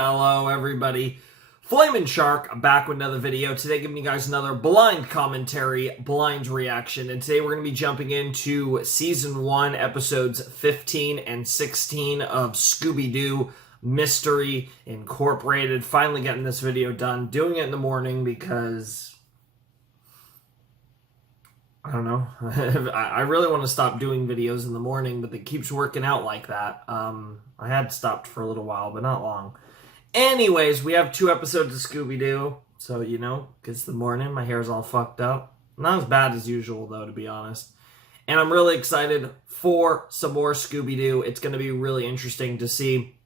Hello everybody, Flamin' Shark back with another video. Today giving you guys another blind commentary, blind reaction, and today we're going to be jumping into Season 1, Episodes 15 and 16 of Scooby-Doo Mystery Incorporated. Finally getting this video done, doing it in the morning because, I don't know, I really want to stop doing videos in the morning, but it keeps working out like that. I had stopped for a little while, but not long. Anyways, we have 2 episodes of Scooby-Doo, so, you know, it's the morning, my hair's all fucked up. Not as bad as usual, though, to be honest. And I'm really excited for some more Scooby-Doo. It's going to be really interesting to see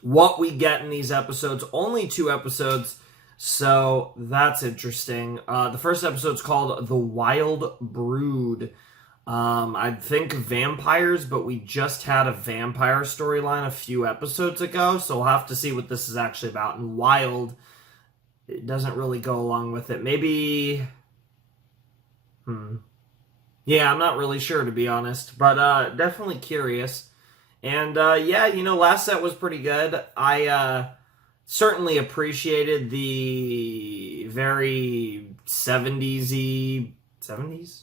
what we get in these episodes. Only 2 episodes, so that's interesting. The first episode's called The Wild Brood. I think vampires, but we just had a vampire storyline a few episodes ago, so we'll have to see what this is actually about. And wild, it doesn't really go along with it. Maybe, yeah, I'm not really sure, to be honest, but definitely curious. And yeah, you know, last set was pretty good. I certainly appreciated the very 70s-y, 70s?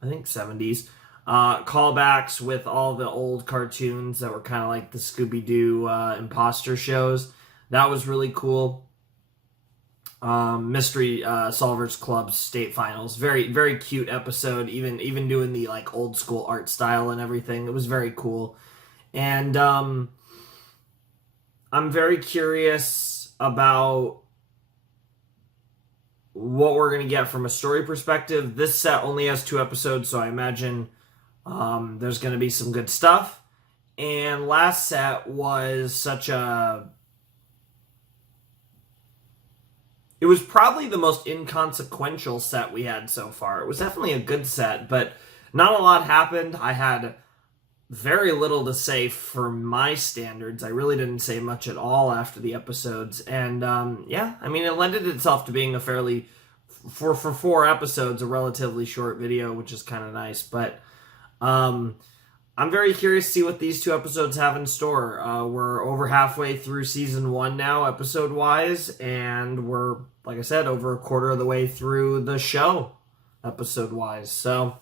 I think 70s, callbacks with all the old cartoons that were kind of like the Scooby-Doo imposter shows. That was really cool. Mystery Solvers Club State Finals. Very, very cute episode, even doing the like old school art style and everything. It was very cool. And I'm very curious about what we're going to get from a story perspective. This set only has 2 episodes, so I imagine there's going to be some good stuff. And last set was such a... It was probably the most inconsequential set we had so far. It was definitely a good set, but not a lot happened. I had very little to say for my standards. I really didn't say much at all after the episodes. And yeah, I mean, it lended itself to being a fairly, for 4 episodes, a relatively short video, which is kind of nice. But I'm very curious to see what these 2 episodes have in store. We're over halfway through Season 1 now, episode-wise, and we're, like I said, over a quarter of the way through the show, episode-wise. So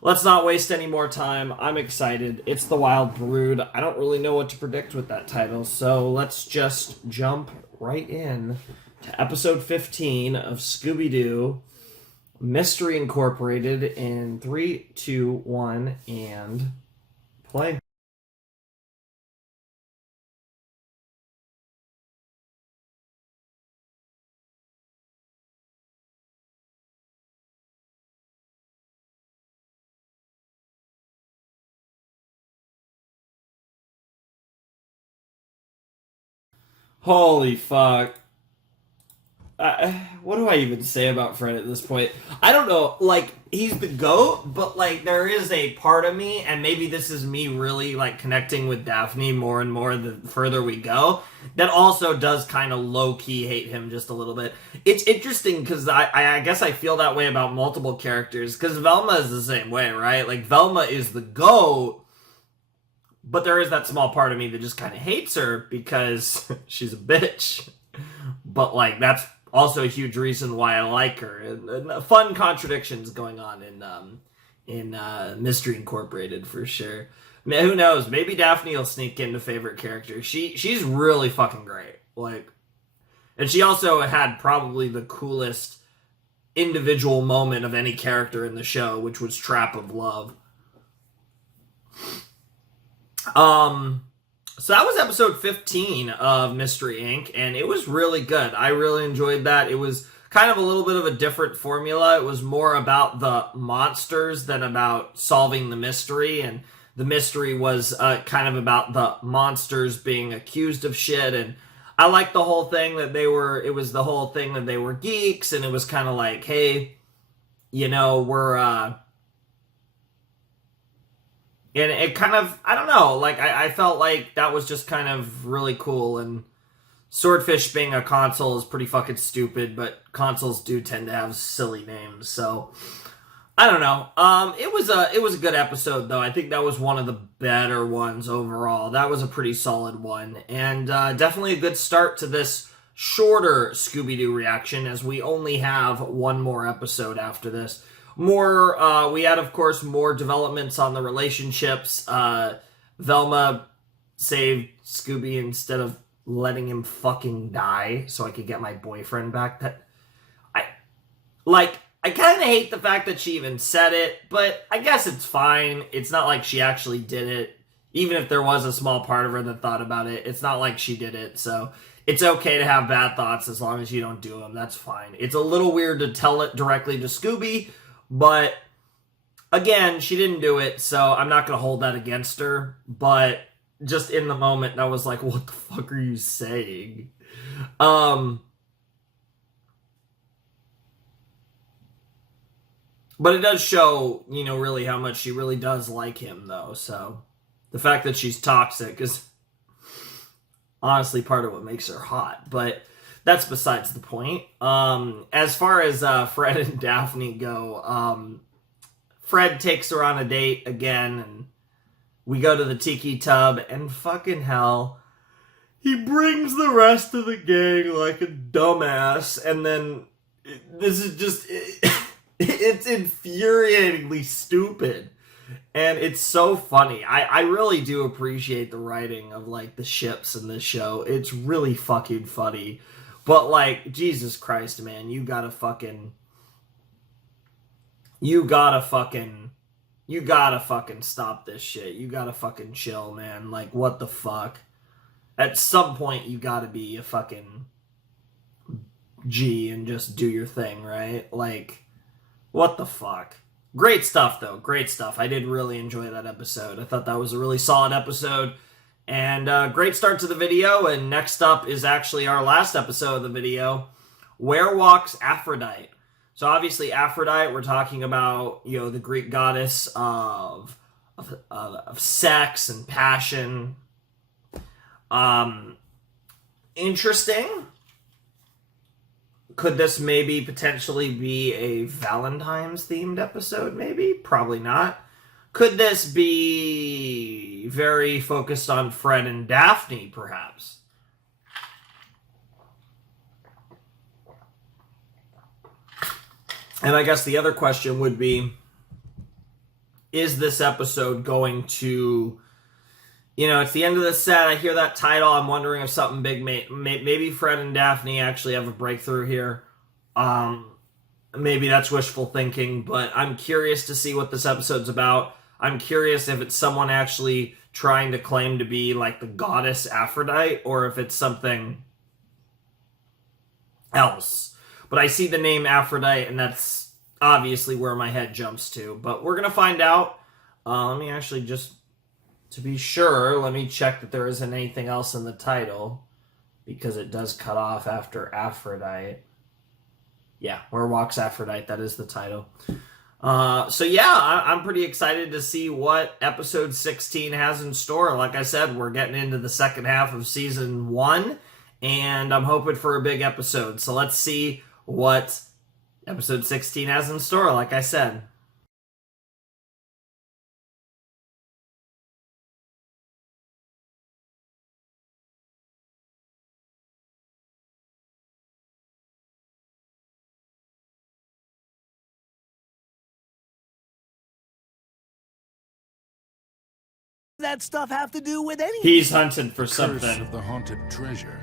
let's not waste any more time. I'm excited. It's The Wild Brood. I don't really know what to predict with that title, so let's just jump right in to episode 15 of Scooby-Doo Mystery Incorporated in 3, 2, 1, and play. Holy fuck. What do I even say about Fred at this point? I don't know. Like, he's the GOAT, but, like, there is a part of me, and maybe this is me really, like, connecting with Daphne more and more the further we go, that also does kind of low-key hate him just a little bit. It's interesting, because I guess I feel that way about multiple characters, because Velma is the same way, right? Like, Velma is the GOAT, but there is that small part of me that just kind of hates her, because she's a bitch. But, like, that's also a huge reason why I like her. And fun contradictions going on in Mystery Incorporated, for sure. I mean, who knows? Maybe Daphne will sneak into favorite character. She's really fucking great. Like, and she also had probably the coolest individual moment of any character in the show, which was Trap of Love. So that was episode 15 of Mystery Inc., and it was really good. I really enjoyed that. It was kind of a little bit of a different formula. It was more about the monsters than about solving the mystery, and the mystery was kind of about the monsters being accused of shit, and I liked the whole thing that it was the whole thing that they were geeks, and it was kind of like, hey, you know, and it kind of, I don't know, like, I felt like that was just kind of really cool, and Swordfish being a console is pretty fucking stupid, but consoles do tend to have silly names, so I don't know. It was a good episode though. I think that was one of the better ones overall. That was a pretty solid one, and definitely a good start to this shorter Scooby-Doo reaction, as we only have one more episode after this. We had, of course, more developments on the relationships. Velma saved Scooby instead of letting him fucking die so I could get my boyfriend back. I kind of hate the fact that she even said it, but I guess it's fine. It's not like she actually did it. Even if there was a small part of her that thought about it, it's not like she did it. So it's okay to have bad thoughts as long as you don't do them. That's fine. It's a little weird to tell it directly to Scooby, but again, she didn't do it, so I'm not going to hold that against her. But just in the moment, I was like, what the fuck are you saying? But it does show, really how much she really does like him, though. So the fact that she's toxic is honestly part of what makes her hot. But that's besides the point. As far as Fred and Daphne go, Fred takes her on a date again, and we go to the tiki tub, and fucking hell, he brings the rest of the gang like a dumbass, and then this is just... It's infuriatingly stupid. And it's so funny. I really do appreciate the writing of, like, the ships in this show. It's really fucking funny. But, like, Jesus Christ, man, you gotta fucking stop this shit. You gotta fucking chill, man. Like, what the fuck? At some point, you gotta be a fucking G and just do your thing, right? Like... what the fuck? Great stuff, though. Great stuff. I did really enjoy that episode. I thought that was a really solid episode. And great start to the video. And next up is actually our last episode of the video. Where Walks Aphrodite? So obviously Aphrodite, we're talking about, the Greek goddess of sex and passion. Interesting. Could this maybe potentially be a Valentine's themed episode? Maybe? Probably not. Could this be very focused on Fred and Daphne, perhaps? And I guess the other question would be, is this episode going to... it's the end of the set. I hear that title. I'm wondering if something big maybe Fred and Daphne actually have a breakthrough here. Maybe that's wishful thinking, but I'm curious to see what this episode's about. I'm curious if it's someone actually trying to claim to be like the goddess Aphrodite, or if it's something else. But I see the name Aphrodite, and that's obviously where my head jumps to. But we're going to find out. Let me actually just... to be sure, let me check that there isn't anything else in the title, because it does cut off after Aphrodite. Yeah, Where Walks Aphrodite, that is the title. So yeah, I'm pretty excited to see what episode 16 has in store. Like I said, we're getting into the second half of season 1, and I'm hoping for a big episode. So let's see what episode 16 has in store, like I said. That stuff have to do with anything? He's hunting for Curse something. of the haunted treasure,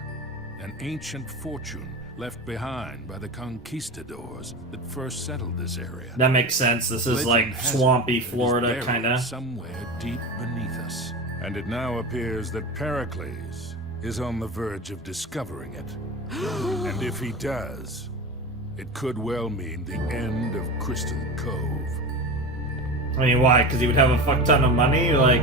an ancient fortune left behind by the conquistadors that first settled this area. That makes sense. This is Legend like has it swampy that it is Florida, buried kind of. somewhere deep beneath us. And it now appears that Pericles is on the verge of discovering it. And if he does, it could well mean the end of Crystal Cove. I mean, why? Because he would have a fuck ton of money? Like,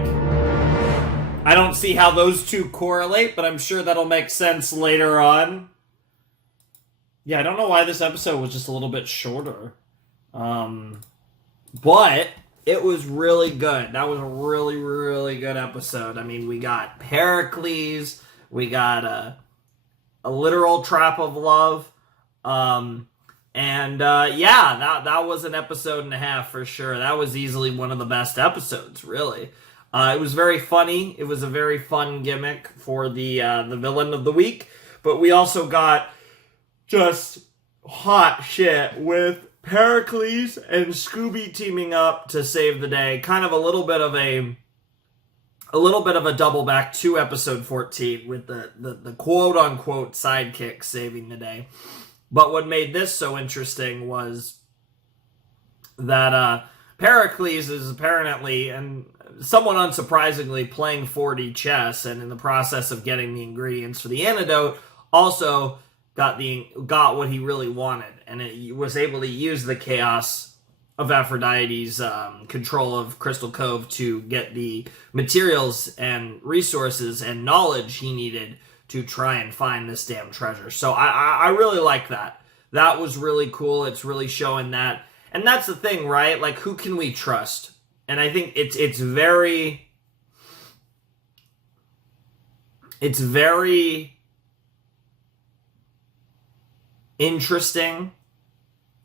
I don't see how those two correlate, but I'm sure that'll make sense later on. Yeah, I don't know why this episode was just a little bit shorter. But it was really good. That was a really, really good episode. I mean, we got Pericles. We got a literal trap of love. And yeah, that was an episode and a half for sure. That was easily one of the best episodes, really. It was very funny. It was a very fun gimmick for the villain of the week. But we also got just hot shit with Pericles and Scooby teaming up to save the day. Kind of a little bit of a double back to episode 14 with the quote unquote sidekick saving the day. But what made this so interesting was that Pericles is apparently, and somewhat unsurprisingly, playing 4D chess, and in the process of getting the ingredients for the antidote, also got what he really wanted, and it was able to use the chaos of Aphrodite's control of Crystal Cove to get the materials and resources and knowledge he needed to try and find this damn treasure. So I really like that. That was really cool. It's really showing that. And that's the thing, right? Like, who can we trust? And I think it's very interesting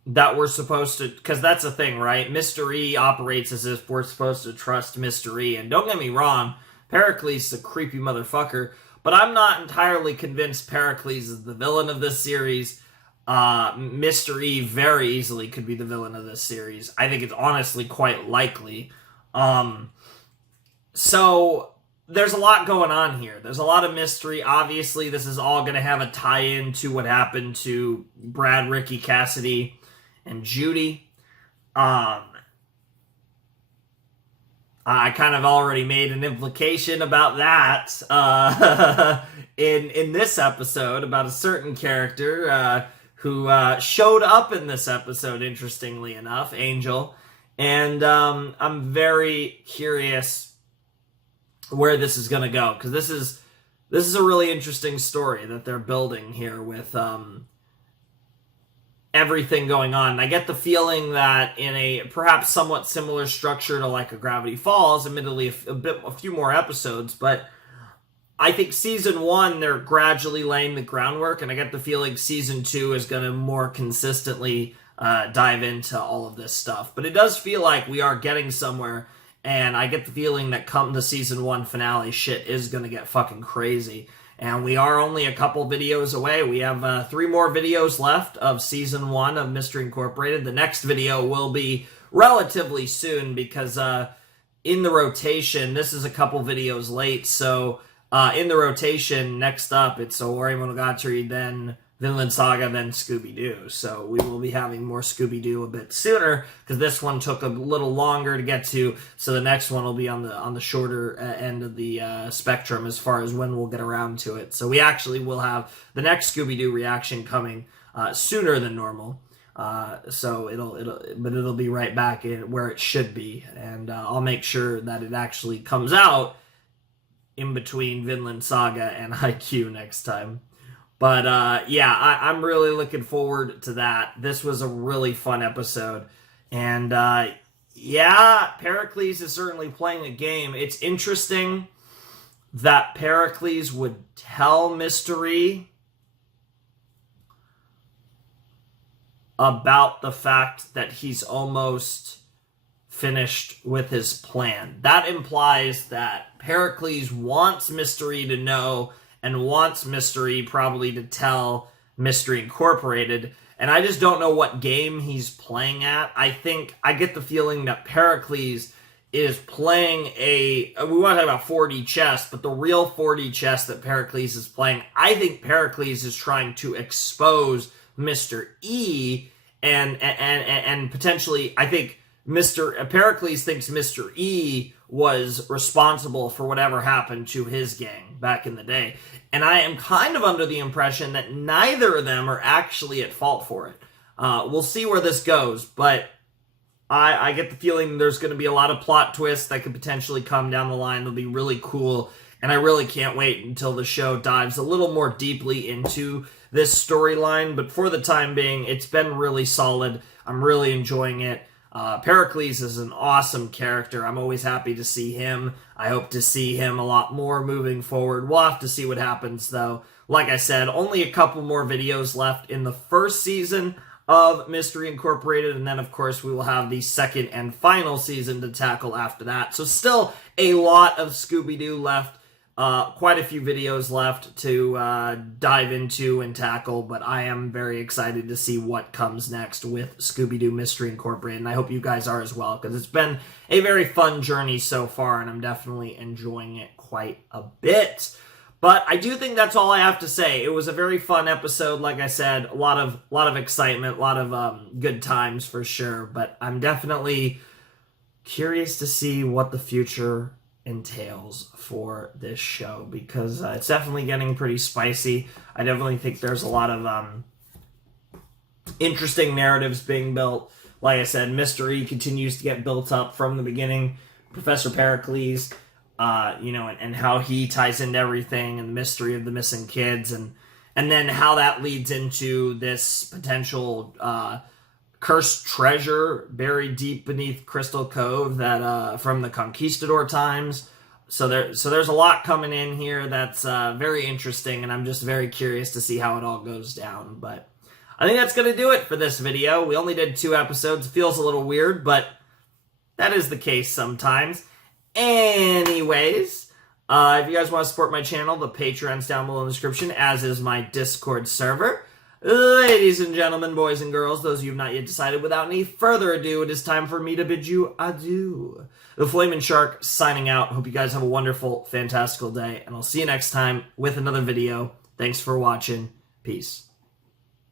that we're supposed to, because that's the thing, right? Mr. E operates as if we're supposed to trust Mr. E. And don't get me wrong, Pericles is a creepy motherfucker, but I'm not entirely convinced Pericles is the villain of this series. Mr. E very easily could be the villain of this series. I think it's honestly quite likely. So there's a lot going on here. There's a lot of mystery. Obviously, this is all going to have a tie-in to what happened to Brad, Ricky, Cassidy, and Judy. I kind of already made an implication about that in this episode about a certain character who showed up in this episode, interestingly enough, Angel. And I'm very curious where this is going to go, because this is a really interesting story that they're building here with everything going on. And I get the feeling that in a perhaps somewhat similar structure to like a Gravity Falls, admittedly a few more episodes, but I think season 1 they're gradually laying the groundwork, and I get the feeling season 2 is going to more consistently dive into all of this stuff. But it does feel like we are getting somewhere, and I get the feeling that come the season 1 finale, shit is going to get fucking crazy. And we are only a couple videos away. We have 3 more videos left of season 1 of Mystery Incorporated. The next video will be relatively soon, because in the rotation, this is a couple videos late, so in the rotation, next up, it's Ori Monogatari, then Vinland Saga, then Scooby-Doo. So we will be having more Scooby-Doo a bit sooner, because this one took a little longer to get to, so the next one will be on the shorter end of the spectrum as far as when we'll get around to it. So we actually will have the next Scooby-Doo reaction coming sooner than normal. So it'll be right back in where it should be, and I'll make sure that it actually comes out in between Vinland Saga and IQ next time. But yeah, I'm really looking forward to that. This was a really fun episode. And yeah, Pericles is certainly playing a game. It's interesting that Pericles would tell Mystery about the fact that he's almost finished with his plan. That implies that Pericles wants Mystery to know, and wants Mystery probably to tell Mystery Incorporated. And I just don't know what game he's playing at. I get the feeling that Pericles is playing we want to talk about 4D chess, but the real 4D chess that Pericles is playing, I think Pericles is trying to expose Mr. E, and potentially, I think Pericles thinks Mr. E was responsible for whatever happened to his gang back in the day. And I am kind of under the impression that neither of them are actually at fault for it. We'll see where this goes, but I get the feeling there's going to be a lot of plot twists that could potentially come down the line. They'll be really cool, and I really can't wait until the show dives a little more deeply into this storyline. But for the time being, it's been really solid. I'm really enjoying it. Pericles is an awesome character. I'm always happy to see him. I hope to see him a lot more moving forward. We'll have to see what happens, though. Like I said, only a couple more videos left in the first season. of Mystery Incorporated, and then of course we will have the second and final season to tackle after that. So still a lot of Scooby-Doo left. Quite a few videos left to dive into and tackle, but I am very excited to see what comes next with Scooby-Doo Mystery Incorporated, and I hope you guys are as well, because it's been a very fun journey so far, and I'm definitely enjoying it quite a bit. But I do think that's all I have to say. It was a very fun episode, like I said, a lot of excitement, a lot of good times for sure, but I'm definitely curious to see what the future entails for this show, because it's definitely getting pretty spicy. I definitely think there's a lot of interesting narratives being built. Like I said, mystery continues to get built up from the beginning. Professor Pericles, and how he ties into everything, and the mystery of the missing kids, and then how that leads into this potential cursed treasure buried deep beneath Crystal Cove that from the conquistador times. So there's a lot coming in here that's very interesting, and I'm just very curious to see how it all goes down. But I think that's going to do it for this video. We only did 2 episodes. It feels a little weird, but that is the case sometimes. Anyways, if you guys want to support my channel, the Patreon's down below in the description, as is my Discord server. Ladies and gentlemen, boys and girls, those of you who have not yet decided, without any further ado, it is time for me to bid you adieu. The Flamin' Shark signing out. Hope you guys have a wonderful, fantastical day, and I'll see you next time with another video. Thanks for watching. Peace.